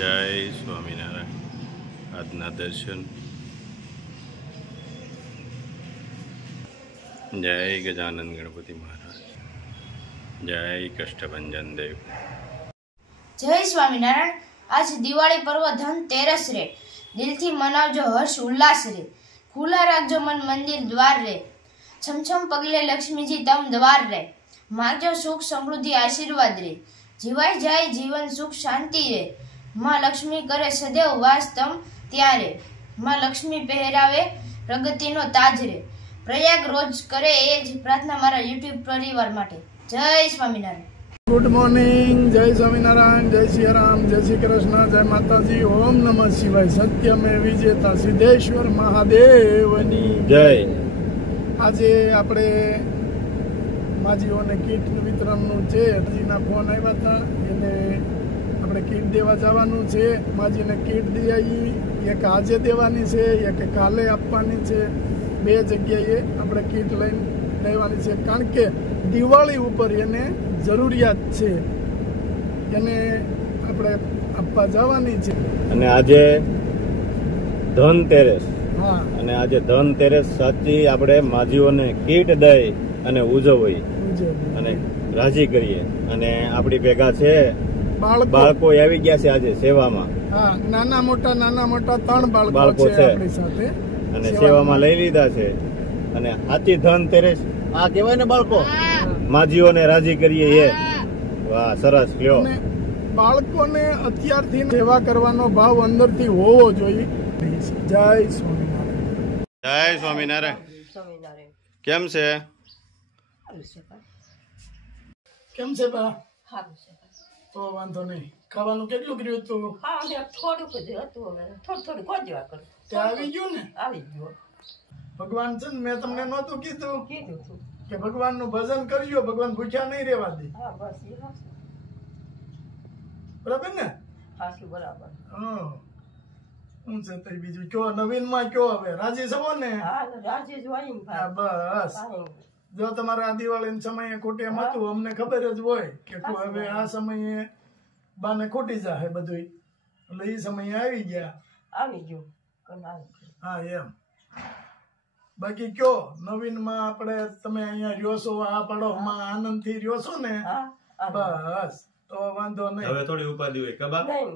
જય સ્વામિનારાયણ. આજના દર્શન. જય ગજાનંદ ગણપતિ મહારાજ. જય કષ્ટભંજન દેવ. જય સ્વામિનારાયણ. આજ દિવાળી પર્વ ધનતેરસ રે, દિલથી મનાવજો હર્ષ ઉલ્લાસ રે. ખુલ્લા રાખજો મન મંદિર દ્વાર રે, છમછમ પગલે લક્ષ્મીજી તમ દ્વાર રે. માગજો સુખ સમૃદ્ધિ આશીર્વાદ રે, જીવાય જાય જીવન સુખ શાંતિ રે. માં લક્ષ્મી કરે સદૈવ વાસ તમ ત્યારે, માં લક્ષ્મી પહેરાવે પ્રગતિનો તાજ રે. પ્રયાગ રોજ કરે એ જ પ્રાર્થના મારા યુટ્યુબ પરિવાર માટે. જય સ્વામિનારાયણ. Good morning. જય સ્વામિનારાયણ, જય શ્રી રામ, જય શ્રી કૃષ્ણ, જય માતાજી. ઓમ નમઃ શિવાય. સત્યમે વિજેતા સિદ્ધેશ્વર મહાદેવની જય. આજે આપણે માજીઓને કીટ વિતરણનું છે. હજીના ફોન આવ્યા હતા, એને આપણે કીટ દેવા જવાનું છે. માજીને કીટ દઈ આવી, એક આજે દેવાની છે, એક કાલે આપવાની છે. બે જગ્યાએ આપણે કીટ લઈને લેવાની છે, કારણ કે દિવાળી ઉપર એને જરૂરિયાત છે, એને આપણે આપવા જવાની છે. અને આજે ધનતેરસ, હા, અને આજે ધનતેરસ સાચી આપણે માજીઓને કીટ દઈ અને ઉજવીએ અને રાજી કરીએ. અને આપણી ભેગા છે બાળકો આવી ગયા છે આજે સેવામાં. હા, નાના મોટા 3 બાળકો છે આપણી સાથે, અને સેવામાં લઈ લીધા છે. અને સાચી ધનતેરસ આ કહેવાય ને બાળકો, માજીઓને રાજી કરીએ એ. વાહ, સરસ. લ્યો, બાળકોને અત્યારથી સેવા કરવાનો ભાવ અંદરથી હોવો જોઈએ. જય સ્વામિનારાયણ. જય સ્વામિનારાયણ. કેમ છે? કેમ છે બા? તો વાંધો નહીં. ખાવાનું કેટલું કર્યું તું? થોડુંક જ હતું, હવે થોડું ગોજવા કરું. તે આવી ગયું ને? આવી ગયો. ભગવાન છે ને, મેં તમને નહોતું કીધું કીધું તું. કે ભગવાનનું ભજન કરજો, ભગવાન ભૂખ્યા નહીં રહેવા દે. હા, બસ એ હાસું. બરાબર ને? હાસું બરાબર. હા. શું છે તઈ બીજું કયો? નવીનમાં કયો? હવે રાજી છો ને? હા, રાજે જ હોય ને હા, ભાઈ. બસ. જો તમારે આ દિવાળી સમયે ખોટી એમ હતું, અમને ખબર જ હોય કે હવે આ સમયે બાને ખોટી જાય બધું, એટલે એ સમયે આવી ગયા. આવી ગયું. હા, એમ. બાકી કયો નવીનમાં? આપણે તમે અહીંયા રહ્યો છો, આ પડોશમાં આનંદથી રહ્યો છો ને? બસ, તો વાંધો નહીં. હવે થોડી ઉપાધિ હોય કબા. નહીં.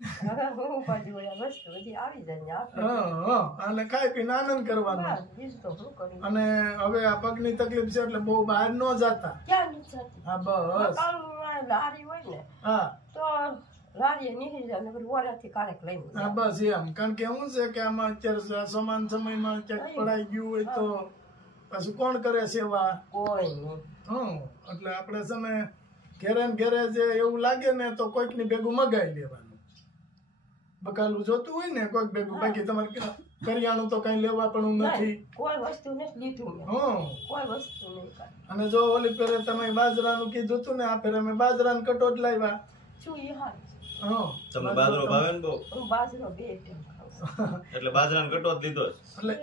હવે હું ઉપાધિ હોય, વસ્તુ બધી આવી જાય. હા, અને ખાઈ પીને આનંદ કરવાનો. બીજું તો શું કરું? અને હવે આ પગની તકલીફ છે એટલે બહુ બહાર ન જતા. ક્યાં નથી જતી? હા, બસ. લારી હોય ને હા, તો લારીએ નીકળી જાય ને પછી ઓરાથી કારેક લઈને હા, બસ એમ. કારણ કે શું છે કે આમાં અત્યારે સમાન સમયમાં ક્યાંક પડાઈ ગયું હોય તો પાછું કોણ કરે સેવા? કોઈ નહીં. એટલે આપણે છે ને ઘેરે ને ઘેરે જે એવું લાગે ને તો કોઈક ની ભેગું મગાઈ લેવાનું. બકાલું જોતું હોય ને કોઈક ભેગું. બાકી તમારે કરિયાણું તો કઈ લેવા પણ નથી. કોઈ વસ્તુ નથી લીધું મેં. કોઈ વસ્તુ નહીં. અને જો ઓલી ફેરે તમે બાજરાનું કીધું હતું ને, આ ફેરે અમે બાજરાનું કટો જ લાવ્યા. શું એ હાલ? તમને બાજરો ભાવે ને બહુ? હું બાજરો 2 ટાઈમ ખાઉં છું. એટલે બાજરાનો કટો જ દીધો. એટલે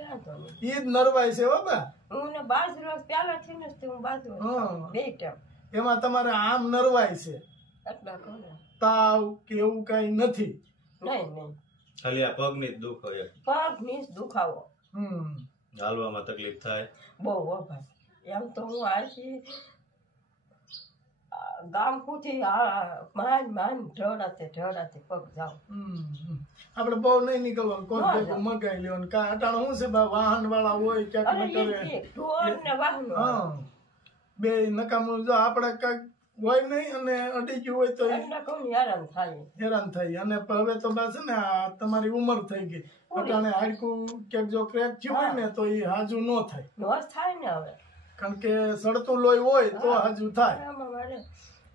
ઈ જ નરવાય છે બાબા. હું ને બાજરો પહેલાથી ને હું બાજરો 2 ટાઈમ. એમાં તમારે આમ નરવાય છે, એટલા ઘરે તાવ કે એવું કઈ નથી. નહીં. ખાલી આ પગની જ દુખ હોય, પગ નીચ દુખાવો, હાલવામાં તકલીફ થાય બહુ હો ભાઈ. એમ તો હું આથી ગામ સુધી માંડ ઢળાતે પગ જાઉં. આપડે બહુ નહીં નીકળવાનું. કોઈ ભેગું મગાઈ લેવાનું. કા અટાણું શું છે વાહન વાળા હોય ક્યાંક ન કરે. ઢોર ને વાહન બે નકામું. જો આપડે કઈક હોય નહીં અને અડી ગયું હોય તો હેરાન થાય. અને હવે તો બસ ને આ તમારી ઉંમર થઈ ગઈ, અટાણે હાડકું ક્યાંક જો ક્રેક થયું હોય ને તો એ હાજુ ન થાય. ને હવે કારણ કે સડતું લોહી હોય તો હાજુ થાય.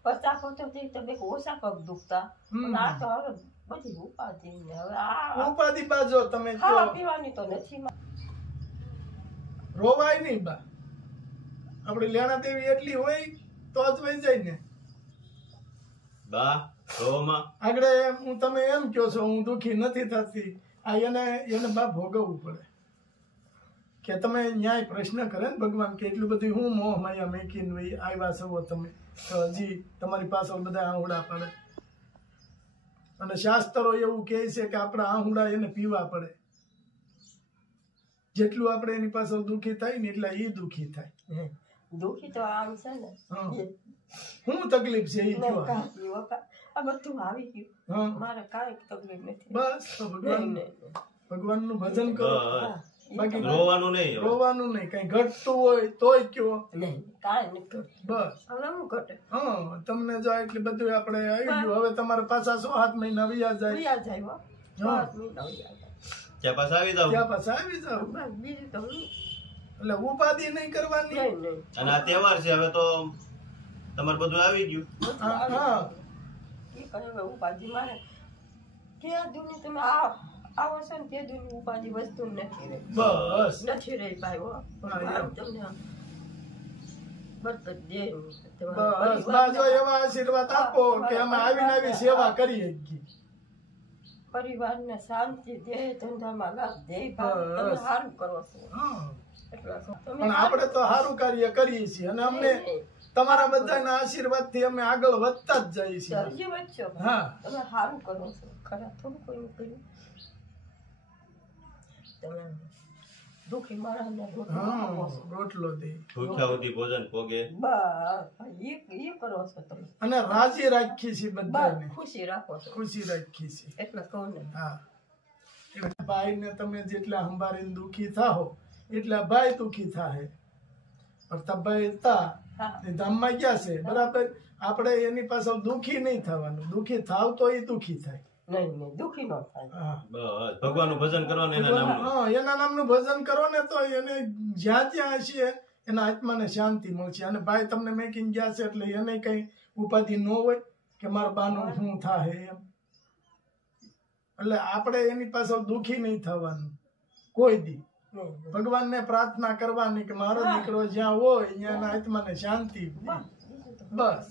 50 તો બે ઓછા પગ દુખતા. આ તો હવે બધી ઉપાધિ ને હવે ઉપાધિ બાજો તમે ખાવા પીવાની તો નથી. રોવાય નહીં બા. આપડે લેણા દેવી એટલી હોય તો જ વહી જાય ને બા. રોવામાં આગળ હું તમે એમ કહો છો હું દુખી નથી થતી, આ એને બા ભોગવવું પડે. કે તમે ન્યાય પ્રશ્ન કરે ને ભગવાન કે એટલું બધી હું મોહ માયા મેકીને આવ્યા છો તમે, હજી તમારી પાછળ બધા આંગળા પડે. અને શાસ્ત્રો એવું કહે છે કે આપણા આહુડા એને પીવા પડે. જેટલું આપણે એની પાસે દુઃખી થાય ને એટલા એ દુઃખી થાય. દુઃખી તો આમ છે ને શું તકલીફ છે એ કયો. આ બધું આવી ગયું, મારે કાંઈ તકલીફ નથી. બસ ભગવાનનું ભજન કરો, બાકી રોવાનું નહીં. કઈ ઘટતું હોય તોય કયો, કાંઈ નથી. બસ હવે હું ઘટે. તમને જો એટલે બધું આપણે આવી ગયું. હવે તમારે પાછા 7 મહિના વ્યા જાય. ત્યાં પાછા આવી જાવ. બીજું તો એટલે ઉપાધિ નહીં કરવાની. અને આ તહેવાર છે, હવે તો તમારે બધું આવી ગયું. ઉપાધિ મારે કે દુની તમે આવો છો ને તે દુની ઉપાધિ વસ્તુ નથી રહી. બસ નથી રહી ભાઈ. તમને બરકત દે. બસ બાજો એવા આશીર્વાદ આપો કે અમે આવીને આવી સેવા કરીએ. પરિવારને શાંતિ દે, ધંધામાં લાભ દે. તમે સારું કરો છો. પણ આપણે તો સારું કાર્ય કરીએ છીએ અને અમને તમારા બધાના આશીર્વાદ થી અમે આગળ વધતા જ જઈએ છીએ. હા, તમે સારું કરો છો. ખરા થોડું કોઈ કર્યું તમે દુઃખી માણસને રોટલો દે, ભૂખ્યા સુધી ભોજન પોગે. એ કરો છો તમે. અને રાજી રાખી છે બધાને, ખુશી રાખો છો. ખુશી રાખી છે એટલે કહું ને. હા, ભાઈ ને તમે જેટલા સંભાળીને દુઃખી થાઓ એટલા ભાઈ દુઃખી થાય. પ્રતાપભાઈ હતા ધામમાં ગયા છે બરાબર. આપણે એની પાસે દુઃખી નહીં થવાનું. દુઃખી થાવ તો એ દુઃખી થાય. દુઃખી ન થાય. ભગવાનનું ભજન કરો ને એના નામનું ભજન કરો ને તો એને જ્યાં ત્યાં હશે એના આત્માને શાંતિ મળશે. અને ભાઈ તમને મેકીને ગયા છે એટલે એને કઈ ઉપાધિ ન હોય કે મારા બાનું શું થાય એમ. એટલે આપણે એની પાસે દુઃખી નહીં થવાનું કોઈ દી. ભગવાનને પ્રાર્થના કરવાની કે મારો દીકરો જ્યાં હોય ત્યાં આત્માને શાંતિ. બસ,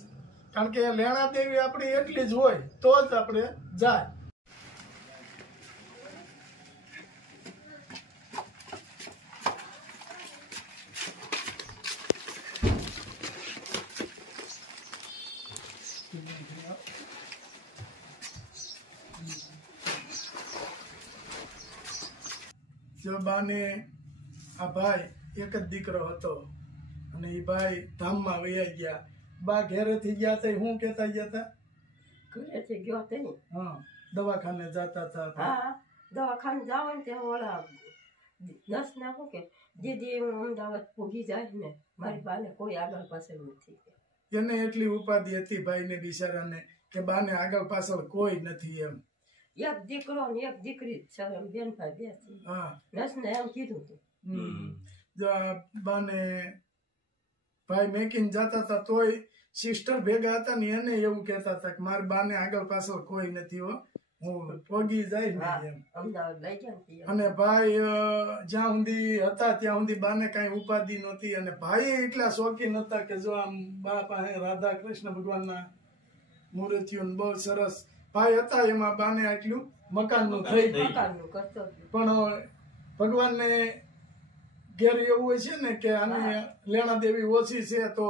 કારણ કે લેણા દેવી આપણી એટલી જ હોય તો જ આપણે જાય. જો બાને આ ભાઈ એક જ દીકરો હતો અને એ ભાઈ ધામમાં વયા ગયા. બા ઘેરેથી ગયા હતા શું કેતા ગયા હતા? ઘરેથી ગયો તે દવાખાને જતા હતા. હા, દવાખાને જાવ ને ત્યાં ઓલા નસ ના શું કે દીદી હું અમદાવાદ પૂગી જાય ને મારી બાને કોઈ આગળ પાછળ નથી. એને એટલી ઉપાધિ હતી ભાઈને બિચારાને કે બાને આગળ પાછળ કોઈ નથી એમ. એક દીકરો ને એક દીકરી છે એમ બેન ભાઈ બે છે. નસ ને એમ કીધું હતું. બાને ભાઈ મેકીને જતા હતા તોય સિસ્ટર ભેગા હતા ને એને એવું કેતા હતા કે મારી બાને આગળ પાછળ કોઈ નથી હો, હું પોગી જાય ને એમ. અમદાવાદ લઈ ગયા. અને ભાઈ જ્યાં સુધી હતા ત્યાં સુધી બાને કઈ ઉપાધિ નહોતી. અને ભાઈ એટલા શોખીન હતા કે જો આમ બા પાસે રાધા કૃષ્ણ ભગવાનના મૂર્તિઓ બહુ સરસ ભાઈ હતા. એમાં બાને આટલું મકાનનું થઈ ગયું. પણ ભગવાનને ઘેર એવું હોય છે ને કે આને લેણા દેવી ઓછી છે તો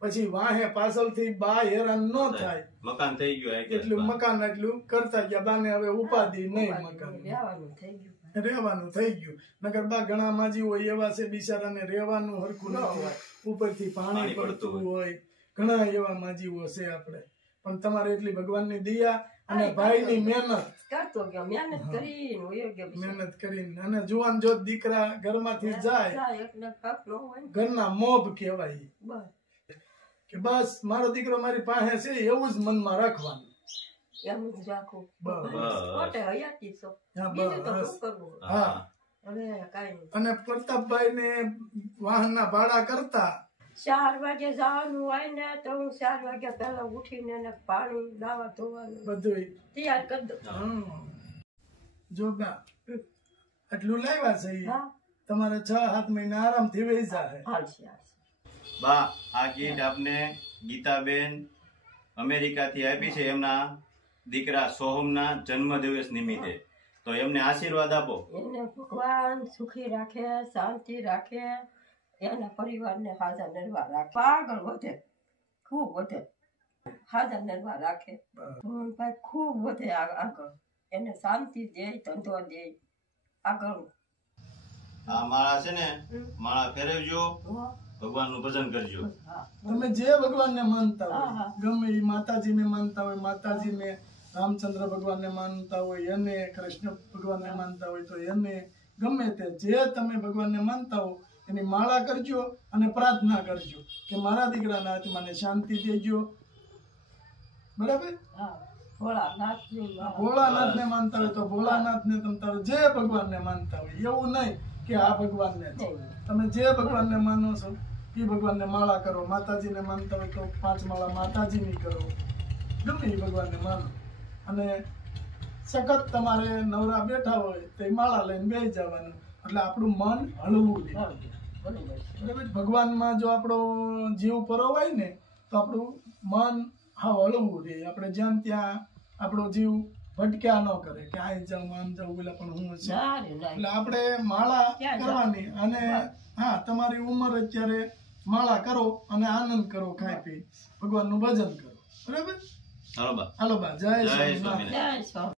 પછી વાહે પાછળથી બા હેરાન ન થાય. મકાન થઈ ગયું એટલું મકાન એટલું કરતા ગયા. બાને હવે ઉપાધિ નહીં, મકાન રહેવાનું થઈ ગયું. નગર બા ઘણા માજી હોય એવા છે બિચારાને રહેવાનું હરખું ન હોય, ઉપરથી પાણી પડતું હોય. ઘણા એવા માજીઓ છે આપણે. પણ તમારે એટલી ભગવાનની દયા અને ભાઈની મહેનત કરતો ગયો. મહેનત કરીને અને જુવાન જો દીકરા ઘરમાંથી જાય ઘરના મોભ કહેવાય કે બસ મારો દીકરો મારી પાસે છે એવું જ મનમાં રાખવાનું. એમ જ રાખવું. અને પ્રતાપભાઈ ને વાહનના ભાડા કરતા 4 વાગે જવાનું હોય ને તો હું 4 વાગ્યા પહેલા ઉઠીને પાણી દાવા ધોવાનું બધું તૈયાર કરી દઉં. જો બા આટલું લાવ્યા છે તમારે 6-7 મહિના આરામથી વહી જાય. બા આ કીટ આપને ગીતાબેન અમેરિકાથી આપી છે એમના દીકરા સોહમના જન્મદિવસ નિમિત્તે. તો એમને આશીર્વાદ આપો. એને ભગવાન સુખી રાખે, શાંતિ રાખે, એના પરિવારને હાજર નિર્વાહ રાખે, આગળ વધે, ખૂબ વધે. હાજર નરવા રાખે ભાઈ ખૂબ વધે આગળ એને શાંતિ દે ધંધો દે આગળ આ માળા છે ને માળા ફેરવજો ભગવાનનું ભજન કરજો તમે જે ભગવાનને માનતા હોય ગમે એ માતાજીને માનતા હોય માતાજીને રામચંદ્ર ભગવાનને માનતા હોય એને કૃષ્ણ ભગવાનને માનતા હોય તો એને ગમે તે જે તમે ભગવાનને માનતા હો એની માળા કરજો અને પ્રાર્થના કરજો કે મારા દીકરાના આત્માને શાંતિ દેજો બરાબર ભોળાનાથને માનતા હોય તો ભોળાનાથને તમ તારે જે ભગવાનને માનતા હોય એવું નહીં કે આ ભગવાનને છે તમે જે ભગવાનને માનો છો એ ભગવાનને માળા કરો માતાજીને માનતા હોય તો 5 માળા માતાજીની કરો ગમે એ ભગવાનને માનો અને સખત તમારે નવરા બેઠા હોય તો એ માળા લઈને બેસી જવાનું એટલે આપણું મન હળવું રહે બરાબર ભગવાનમાં જો આપણો જીવ પરોવાય ને તો આપણું મન હા હળવું રહે આપણે જ્યાં ત્યાં આપણો જીવ ભટક્યા ન કરે કે આ જાઉં આમ જાઉં પેલા પણ હું છે એટલે આપણે માળા કરવાની અને હા તમારી ઉંમર અત્યારે માળા કરો અને આનંદ કરો ખાઈ પી ભગવાનનું ભજન કરો બરાબર હાલો બા જય સ્વામિનારાયણ.